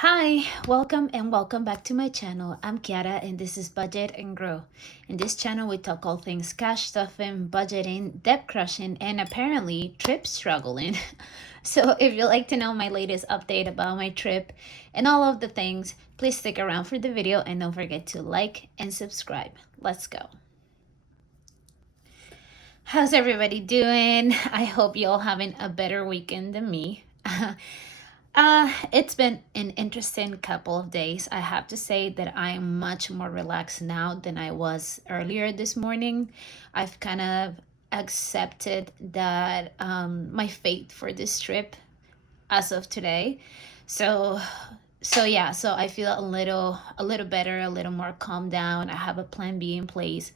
Hi, welcome back to my channel. I'm Kiara and this is Budget and Grow. In this channel, we talk all things cash stuffing, budgeting, debt crushing, and apparently trip struggling. So if you'd like to know my latest update about my trip and all of the things, please stick around for the video and don't forget to like and subscribe. Let's go. How's everybody doing? I hope you all having a better weekend than me. It's been an interesting couple of days. I have to say that I am much more relaxed now than I was earlier this morning. I've kind of accepted that my fate for this trip as of today. So so I feel a little better, a little more calmed down. I have a plan B in place,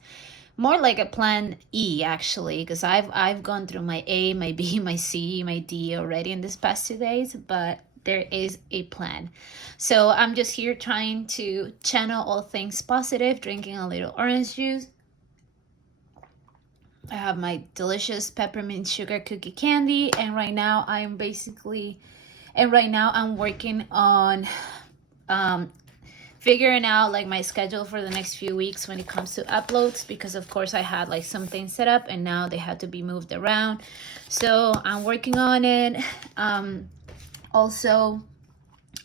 more like a plan E actually, because I've gone through my A, my B, my C, my D already in this past 2 days, but there is a plan. So I'm just here trying to channel all things positive, drinking a little orange juice. I have my delicious peppermint sugar cookie candy, and right now I'm working on um, figuring out like my schedule for the next few weeks when it comes to uploads, because of course I had like some things set up and now they had to be moved around. So I'm working on it. Also,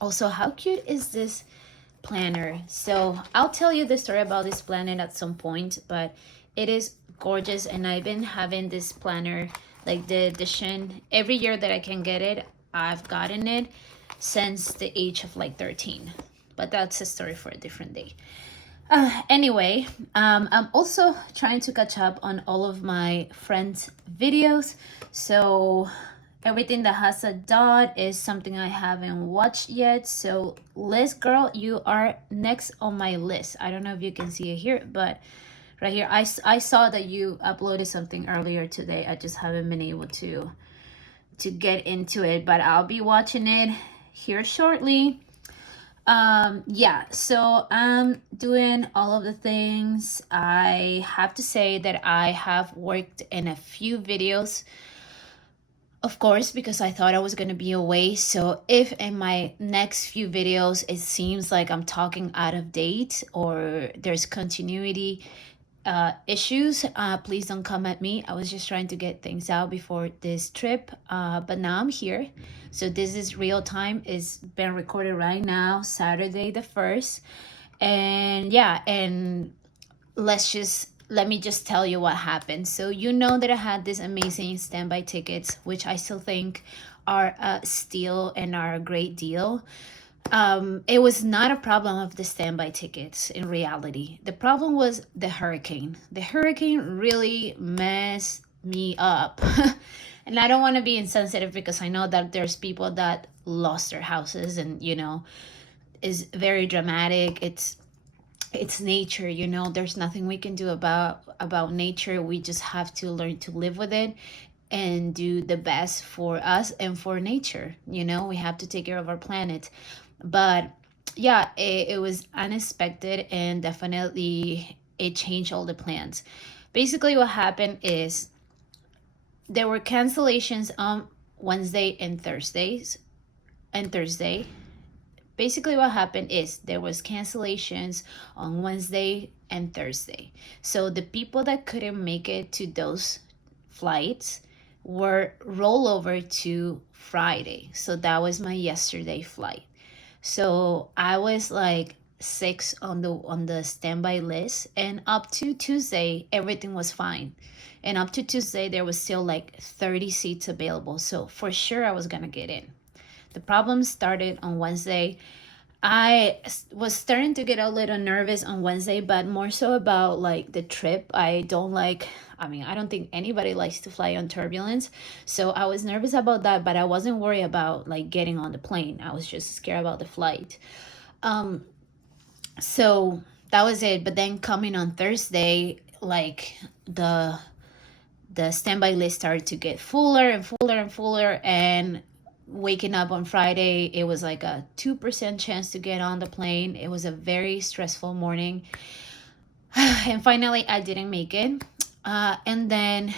how cute is this planner? So I'll tell you the story about this planner at some point, but it is gorgeous, and I've been having this planner, like the edition, every year that I can get it. I've gotten it since the age of like 13, but that's a story for a different day. Anyway, I'm also trying to catch up on all of my friends' videos. So everything that has a dot is something I haven't watched yet. So Liz girl, you are next on my list. I don't know if you can see it here, but right here, I saw that you uploaded something earlier today. I just haven't been able to get into it, but I'll be watching it here shortly. Yeah, so I'm doing all of the things. I have to say that I have worked in a few videos, of course, because I thought I was going to be away. So if in my next few videos it seems like I'm talking out of date or there's continuity issues, please don't come at me. I was just trying to get things out before this trip, but now I'm here. So this is real time. It's been recorded right now, Saturday the 1st. And yeah, and let me just tell you what happened. So you know that I had these amazing standby tickets, which I still think are a steal and are a great deal. It was not a problem of the standby tickets in reality. The problem was the hurricane. The hurricane really messed me up. And I don't want to be insensitive, because I know that there's people that lost their houses, and is very dramatic. It's nature, there's nothing we can do about nature. We just have to learn to live with it and do the best for us and for nature. We have to take care of our planet. But yeah, it was unexpected, and definitely it changed all the plans. Basically what happened is there were cancellations on Wednesday and Thursday. Basically what happened is there was cancellations on Wednesday and Thursday. So the people that couldn't make it to those flights were rollover to Friday. So that was my yesterday flight. So I was like 6 on the standby list, and up to Tuesday everything was fine. And up to Tuesday there was still like 30 seats available. So for sure I was going to get in. The problem started on Wednesday. I was starting to get a little nervous on Wednesday, but more so about like the trip. I don't think anybody likes to fly on turbulence. So I was nervous about that, but I wasn't worried about like getting on the plane. I was just scared about the flight. So that was it. But then coming on Thursday, like the standby list started to get fuller and fuller and fuller, and waking up on Friday, it was like a 2% chance to get on the plane. It was a very stressful morning. And finally, I didn't make it. And then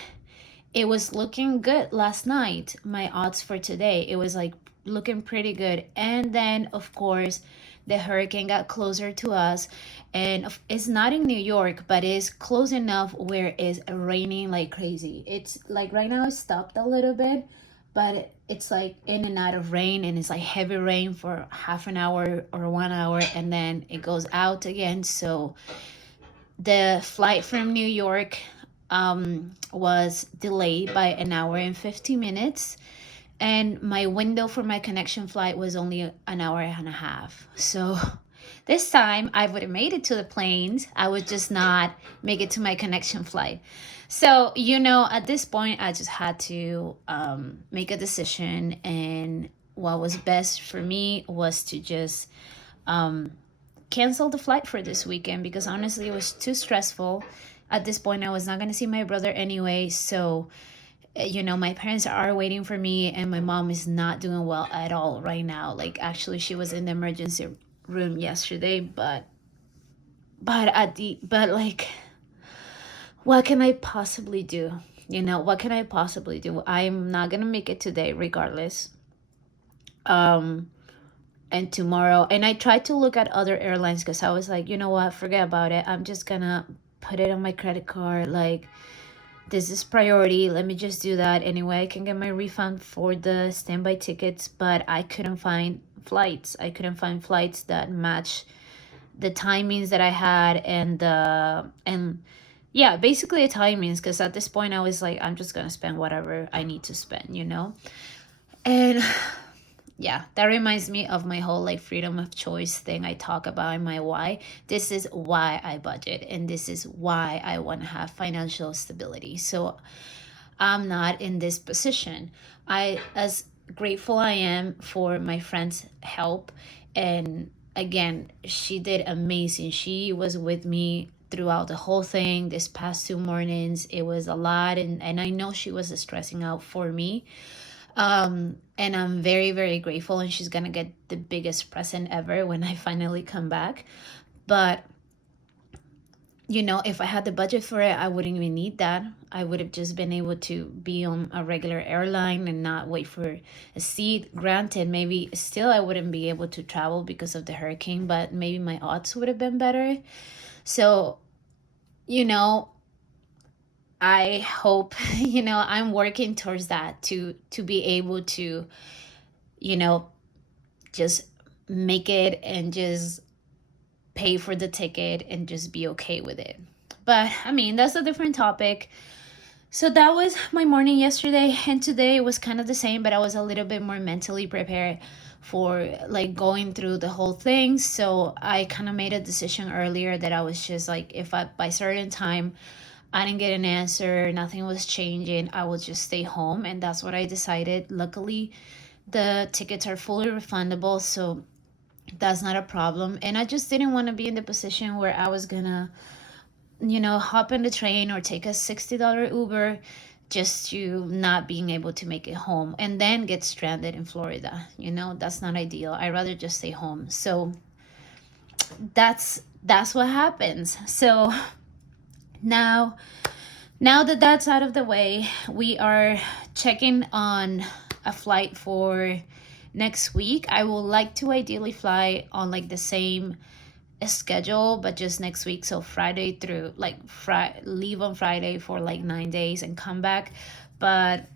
it was looking good last night. My odds for today, it was like looking pretty good. And then, of course, the hurricane got closer to us, and it's not in New York, but it's close enough where it's raining like crazy. It's like right now it stopped a little bit, but it's like in and out of rain, and it's like heavy rain for half an hour or 1 hour, and then it goes out again. So the flight from New York was delayed by an hour and 50 minutes, and my window for my connection flight was only an hour and a half. So this time I would have made it to the planes. I would just not make it to my connection flight. So, at this point, I just had to make a decision. And what was best for me was to just cancel the flight for this weekend, because honestly, it was too stressful. At this point, I was not going to see my brother anyway. So, my parents are waiting for me, and my mom is not doing well at all right now. Like, actually, she was in the emergency room yesterday, but like, what can I possibly do? What can I possibly do? I'm not gonna make it today regardless. And tomorrow, and I tried to look at other airlines, because I was like, you know what, forget about it. I'm just gonna put it on my credit card. Like, this is priority. Let me just do that. Anyway, I can get my refund for the standby tickets, but I couldn't find flights. I couldn't find flights that match the timings that I had, and yeah, basically the timings, because at this point I was like, I'm just gonna spend whatever I need to spend. And yeah, that reminds me of my whole like freedom of choice thing I talk about in my why. This is why I budget, and this is why I want to have financial stability. So I'm not in this position. As grateful I am for my friend's help, and again, she did amazing. She was with me throughout the whole thing. This past 2 mornings, it was a lot, and I know she was stressing out for me. And I'm very, very grateful, and she's gonna get the biggest present ever when I finally come back. But if I had the budget for it, I wouldn't even need that. I would have just been able to be on a regular airline and not wait for a seat. Granted, maybe still I wouldn't be able to travel because of the hurricane, but maybe my odds would have been better. So, you know, I hope, I'm working towards that, to be able to, just make it and just pay for the ticket and just be okay with it. But I mean, that's a different topic. So that was my morning yesterday, and today was kind of the same, but I was a little bit more mentally prepared for like going through the whole thing. So I kind of made a decision earlier that I was just like, if I by certain time I didn't get an answer, nothing was changing, I will just stay home, and that's what I decided. Luckily, the tickets are fully refundable, so that's not a problem. And I just didn't want to be in the position where I was gonna, hop in the train or take a $60 Uber just to not being able to make it home and then get stranded in Florida. That's not ideal. I'd rather just stay home. So that's what happens. So now that that's out of the way, we are checking on a flight for next week. I would like to ideally fly on like the same schedule, but just next week. So Friday through like leave on Friday for like 9 days and come back. But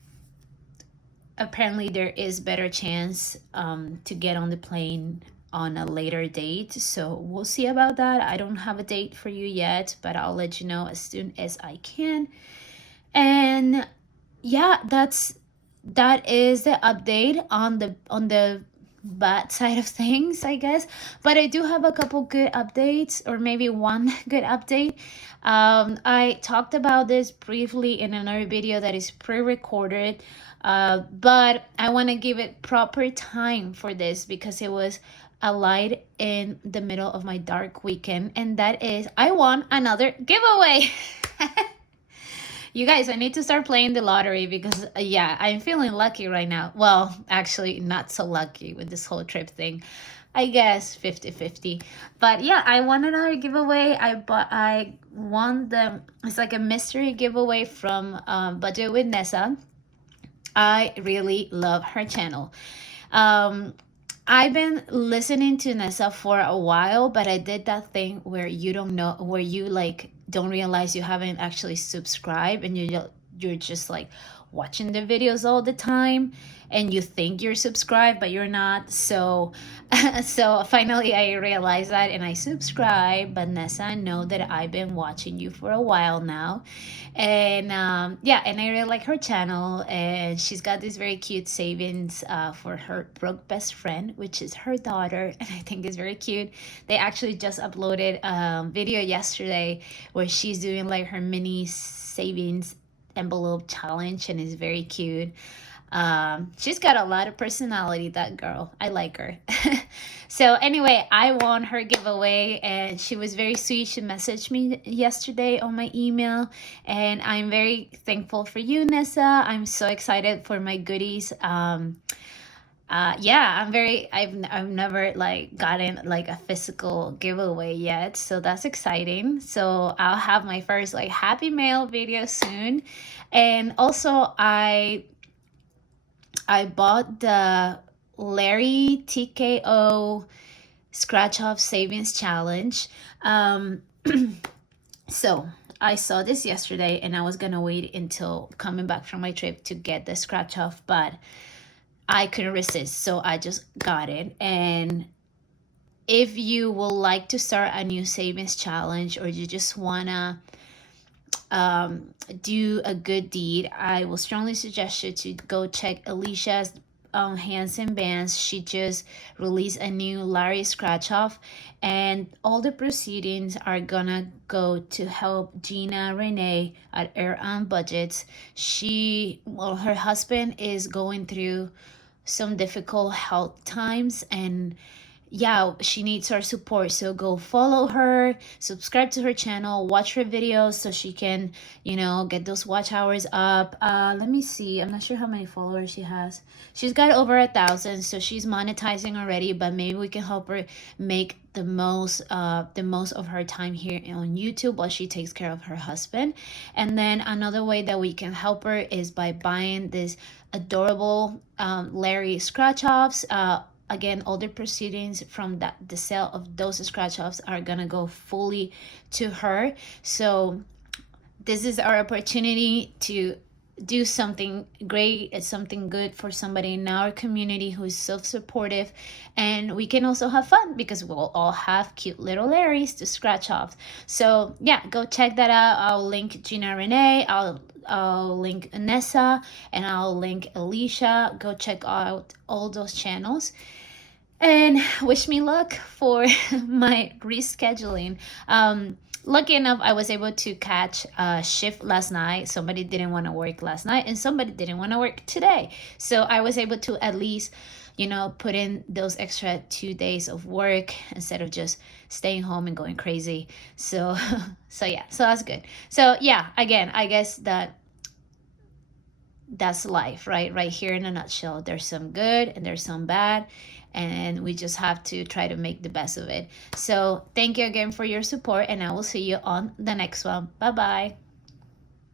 apparently there is better chance to get on the plane on a later date. So we'll see about that. I don't have a date for you yet, but I'll let you know as soon as I can. And yeah, that is the update on the bad side of things, I guess. But I do have a couple good updates, or maybe one good update. I talked about this briefly in another video that is pre-recorded, but I want to give it proper time for this because it was a light in the middle of my dark weekend, and that is I won another giveaway. You guys, I need to start playing the lottery because, yeah, I'm feeling lucky right now. Well, actually, not so lucky with this whole trip thing. I guess 50-50. But yeah, I won another giveaway. I won it's like a mystery giveaway from Budget with Nessa. I really love her channel. Um, I've been listening to Nessa for a while, but I did that thing where you don't know, where you like don't realize you haven't actually subscribed, and you're just like watching the videos all the time, and you think you're subscribed, but you're not. So, so finally I realized that, and I subscribed. But Nessa, I know that I've been watching you for a while now, and yeah, and I really like her channel, and she's got this very cute savings for her broke best friend, which is her daughter, and I think it's very cute. They actually just uploaded a video yesterday where she's doing like her mini savings envelope challenge, and it's very cute. She's got a lot of personality, that girl. I like her. So anyway, I won her giveaway, and she was very sweet. She messaged me yesterday on my email, and I'm very thankful for you, Nessa. I'm so excited for my goodies. Yeah, I've never like gotten like a physical giveaway yet, so that's exciting. So I'll have my first like happy mail video soon. And also I bought the Larry TKO Scratch Off Savings Challenge. Um, so I saw this yesterday, and I was gonna wait until coming back from my trip to get the scratch off, but I couldn't resist, so I just got it. And if you would like to start a new savings challenge, or you just wanna do a good deed, I will strongly suggest you to go check Alicia's Hands and Bands. She just released a new Larry scratch off, and all the proceedings are gonna go to help Gina Renee at Air on Budgets. Well, her husband is going through some difficult health times, and yeah, she needs our support. So go follow her, subscribe to her channel, watch her videos so she can, get those watch hours up. Let me see. I'm not sure how many followers she has. She's got over 1,000, so she's monetizing already, but maybe we can help her make the most of her time here on YouTube while she takes care of her husband. And then another way that we can help her is by buying this adorable Larry scratch offs. Again, all the proceedings from the sale of those scratch offs are gonna go fully to her. So this is our opportunity to do something great, something good for somebody in our community who is self-supportive, and we can also have fun because we'll all have cute little Larrys to scratch off. So yeah, go check that out. I'll link Gina Renee, I'll link Nessa, and I'll link Alicia. Go check out all those channels, and wish me luck for my rescheduling. Lucky enough, I was able to catch a shift last night. Somebody didn't want to work last night, and somebody didn't want to work today. So I was able to at least, put in those extra 2 days of work instead of just staying home and going crazy. So, so yeah, so that's good. So yeah, again, I guess that's life, right here in a nutshell. There's some good and there's some bad, and we just have to try to make the best of it. So thank you again for your support, and I will see you on the next one. Bye bye.